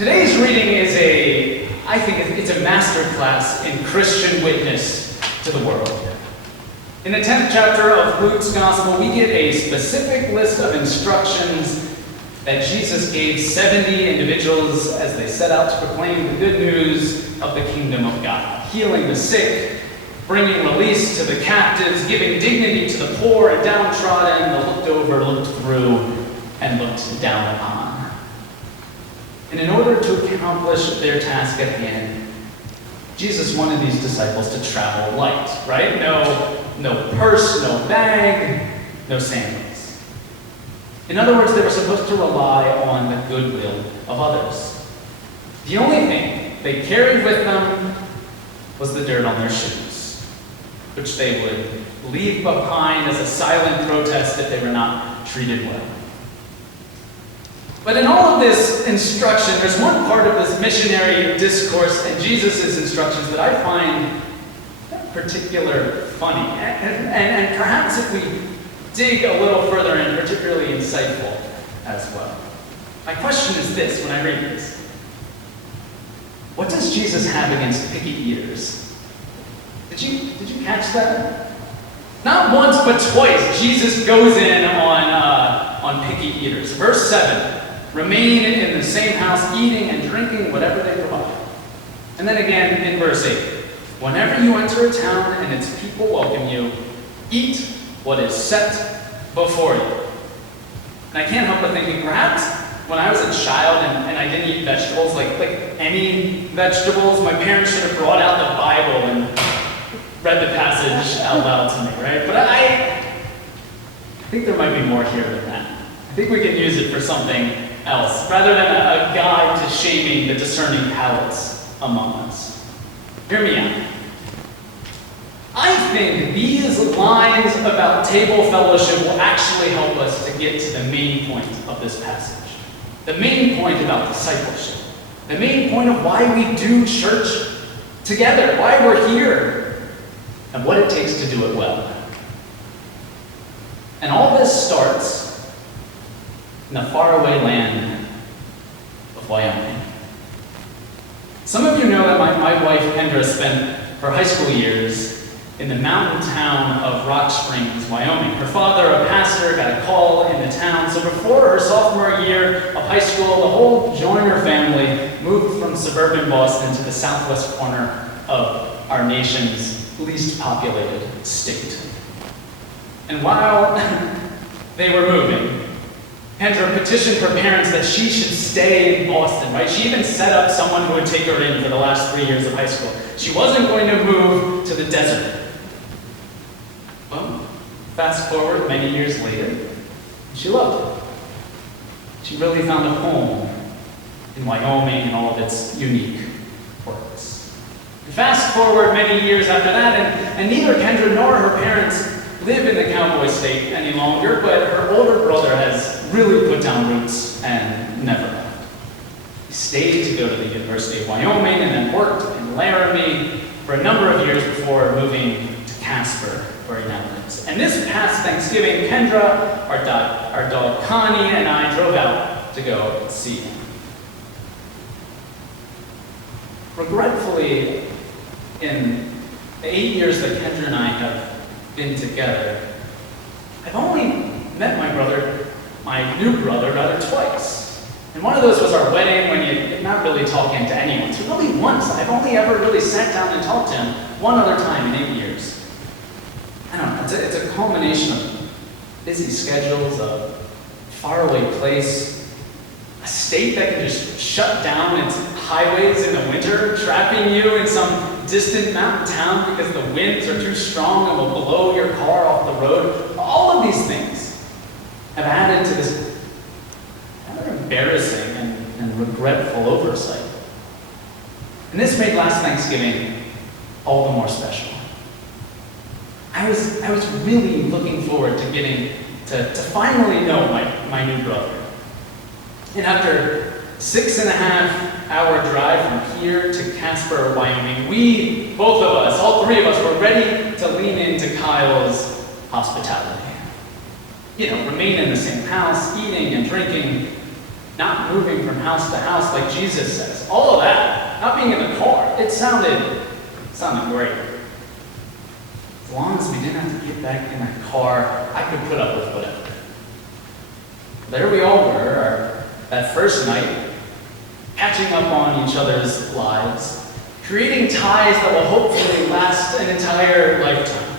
Today's reading is I think it's a masterclass in Christian witness to the world. In the 10th chapter of Luke's Gospel, we get a specific list of instructions that Jesus gave 70 individuals as they set out to proclaim the good news of the kingdom of God, healing the sick, bringing release to the captives, giving dignity to the poor and downtrodden, the looked over, looked through, and looked down upon. And in order to accomplish their task at hand, Jesus wanted these disciples to travel light, right? No purse, no bag, no sandals. In other words, they were supposed to rely on the goodwill of others. The only thing they carried with them was the dirt on their shoes, which they would leave behind as a silent protest if they were not treated well. But in all of this instruction, there's one part of this missionary discourse and Jesus' instructions that I find particularly funny, and perhaps if we dig a little further in, particularly insightful as well. My question is this when I read this. What does Jesus have against picky eaters? Did you catch that? Not once but twice, Jesus goes in on picky eaters. Verse 7. Remain in the same house, eating and drinking whatever they provide. And then again in verse 8. Whenever you enter a town and its people welcome you, eat what is set before you. And I can't help but thinking, perhaps when I was a child and I didn't eat vegetables, like any vegetables, my parents should have brought out the Bible and read the passage out loud to me, right? But I think there might be more here than that. I think we can use it for something else, rather than a guide to shaming the discerning palates among us. Hear me out. I think these lines about table fellowship will actually help us to get to the main point of this passage. The main point about discipleship. The main point of why we do church together, why we're here, and what it takes to do it well. And all this starts in the faraway land of Wyoming. Some of you know that my wife, Kendra, spent her high school years in the mountain town of Rock Springs, Wyoming. Her father, a pastor, got a call in the town, so before her sophomore year of high school, the whole Joyner family moved from suburban Boston to the southwest corner of our nation's least populated state. And while they were moving, Kendra petitioned her parents that she should stay in Boston, right? She even set up someone who would take her in for the last 3 years of high school. She wasn't going to move to the desert. Well, fast forward many years later, she loved it. She really found a home in Wyoming and all of its unique quirks. And fast forward many years after that, and neither Kendra nor her parents live in the cowboy state any longer, but her older brother has really put down roots and never left. He stayed to go to the University of Wyoming and then worked in Laramie for a number of years before moving to Casper, where he now lives. And this past Thanksgiving, Kendra, our dog Connie, and I drove out to go see him. Regretfully, in the 8 years that Kendra and I have been together, I've only met my new brother, rather twice. And one of those was our wedding when you're not really talking to anyone. So really once, I've only ever really sat down and talked to him one other time in 8 years. I don't know, it's a culmination of busy schedules, a faraway place, a state that can just shut down its highways in the winter, trapping you in some distant mountain town because the winds are too strong and will blow your car off the road. All of these things have added to this rather embarrassing and regretful oversight. And this made last Thanksgiving all the more special. I was really looking forward to getting to finally know my new brother. And after 6.5-hour drive from here to Casper, Wyoming, we, both of us, all three of us, were ready to lean into Kyle's hospitality. Remain in the same house, eating and drinking not moving from house to house like Jesus says. All of that, not being in the car, it sounded great. As long as we didn't have to get back in that car, I could put up with whatever. There we all were, that first night, catching up on each other's lives, creating ties that will hopefully last an entire lifetime.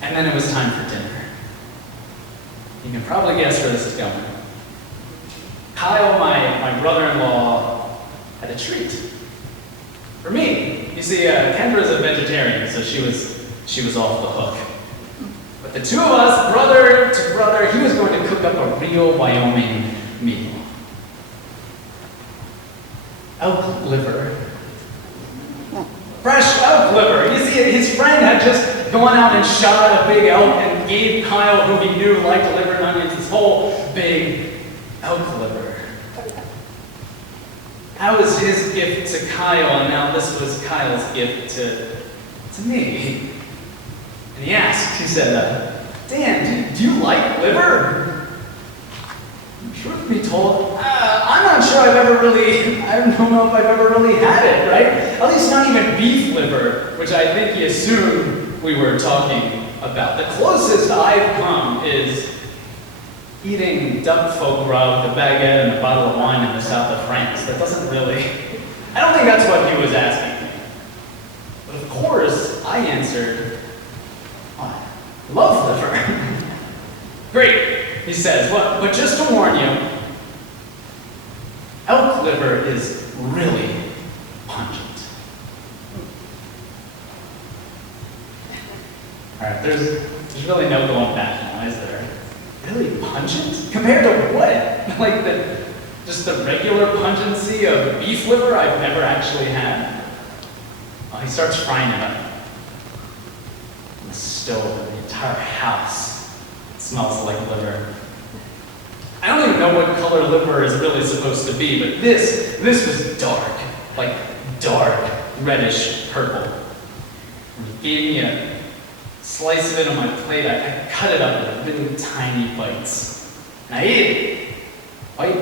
And then it was time for dinner. You can probably guess where this is going. Kyle, my brother-in-law, had a treat for me. You see, Kendra's a vegetarian, so she was off the hook. But the two of us, brother to brother, he was going to cook up a real Wyoming meal. Elk liver. Fresh elk liver. You see, his friend had just gone out and shot a big elk and gave Kyle, who he knew liked liver and onions, this whole big elk liver. That was his gift to Kyle, and now this was Kyle's gift to me. And he asked, he said, Dan, do you like liver? Truth be told, I'm not sure I don't know if I've ever really had it, right? At least not even beef liver, which I think he assumed we were talking about. The closest I've come is eating duck foie gras with a baguette and a bottle of wine in the south of France. That doesn't really, I don't think that's what he was asking me. But of course, I answered, I love liver. Great, he says, but just to warn you, elk liver is really pungent. All right, there's really no going back now, is there? Really pungent? Compared to what? Like just the regular pungency of beef liver I've never actually had? Well, he starts frying it up. On the stove, the entire house smells like liver. I don't even know what color liver is really supposed to be, but this was dark, like dark, reddish purple. And he gave me a slice of it on my plate. I cut it up into really tiny bites. And I ate it. Bite,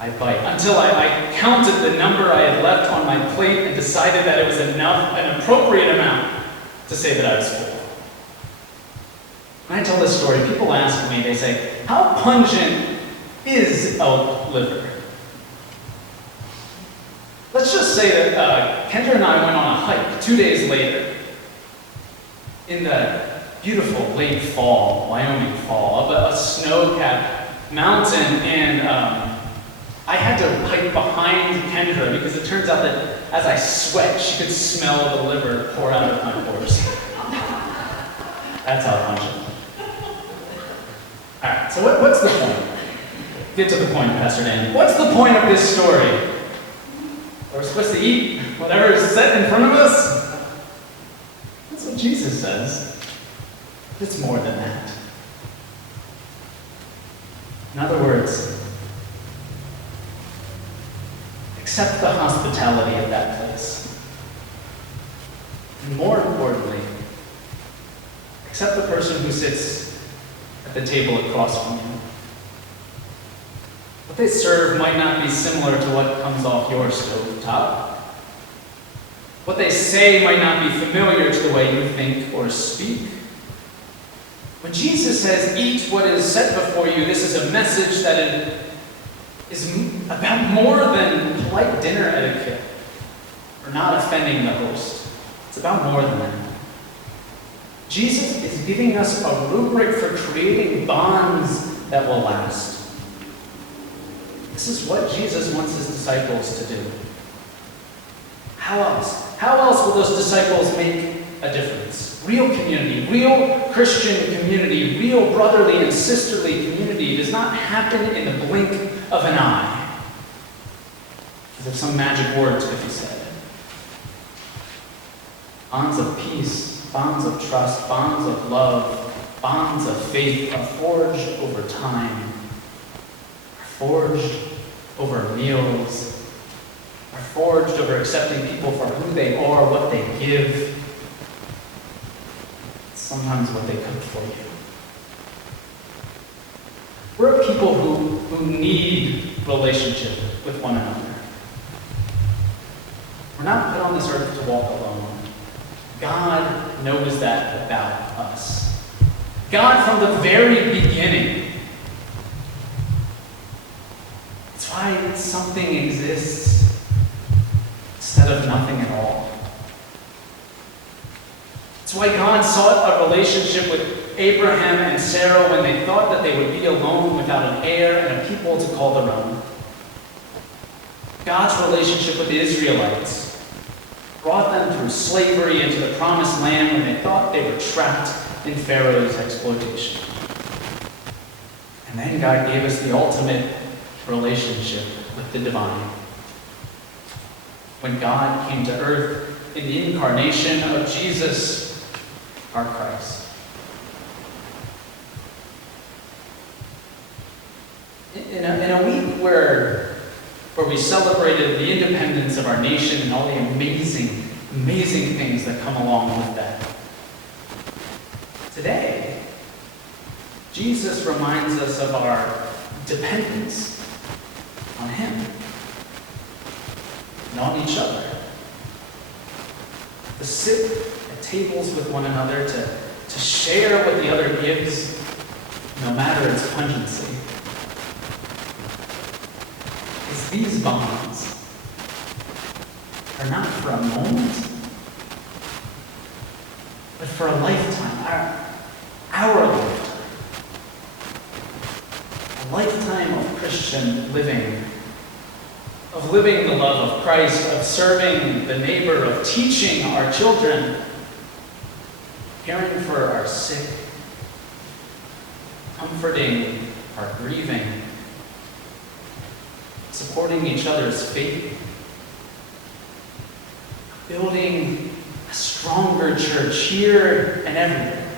I bite, until I counted the number I had left on my plate and decided that it was enough, an appropriate amount, to say that I was full. When I tell this story, people ask me, they say, how pungent is elk liver? Let's just say that Kendra and I went on a hike 2 days later in the beautiful late fall, Wyoming fall, up a snow-capped mountain, and I had to hike behind Kendra because it turns out that as I sweat, she could smell the liver pour out of my pores. That's how pungent. All right, so what's the point? Get to the point, Pastor Dan. What's the point of this story? We're supposed to eat whatever is set in front of us? That's what Jesus says. It's more than that. In other words, accept the hospitality of that place. And more importantly, accept the person who sits at the table across from you. What they serve might not be similar to what comes off your stovetop. What they say might not be familiar to the way you think or speak. When Jesus says, eat what is set before you, this is a message that it is about more than polite dinner etiquette or not offending the host. It's about more than that. Jesus is giving us a rubric for creating bonds that will last. This is what Jesus wants his disciples to do. How else? How else will those disciples make a difference? Real community, real Christian community, real brotherly and sisterly community does not happen in the blink of an eye, as if some magic words could be said. Bonds of peace, bonds of trust, bonds of love, bonds of faith are forged over time, are forged over meals, are forged over accepting people for who they are, what they give, sometimes what they cook for you. people who need relationship with one another. We're not put on this earth to walk alone. God knows that about us. God, from the very beginning. That's why something exists instead of nothing at all. That's why God sought a relationship with Abraham and Sarah when they thought that they would be alone without an heir and a people to call their own. God's relationship with the Israelites brought them through slavery into the promised land when they thought they were trapped in Pharaoh's exploitation. And then God gave us the ultimate relationship with the divine. When God came to earth in the incarnation of Jesus, our Christ. In a week where we celebrated the independence of our nation and all the amazing things that come along with that. Today, Jesus reminds us of our dependence on Him and on each other. To sit at tables with one another, to share what the other gives, no matter its pungency. Because these bonds are not for a moment, but for a lifetime, our lifetime. A lifetime of Christian living, of living the love of Christ, of serving the neighbor, of teaching our children, caring for our sick, comforting our grieving, supporting each other's faith, building a stronger church here and everywhere.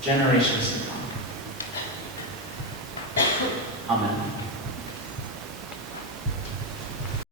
Generations to come.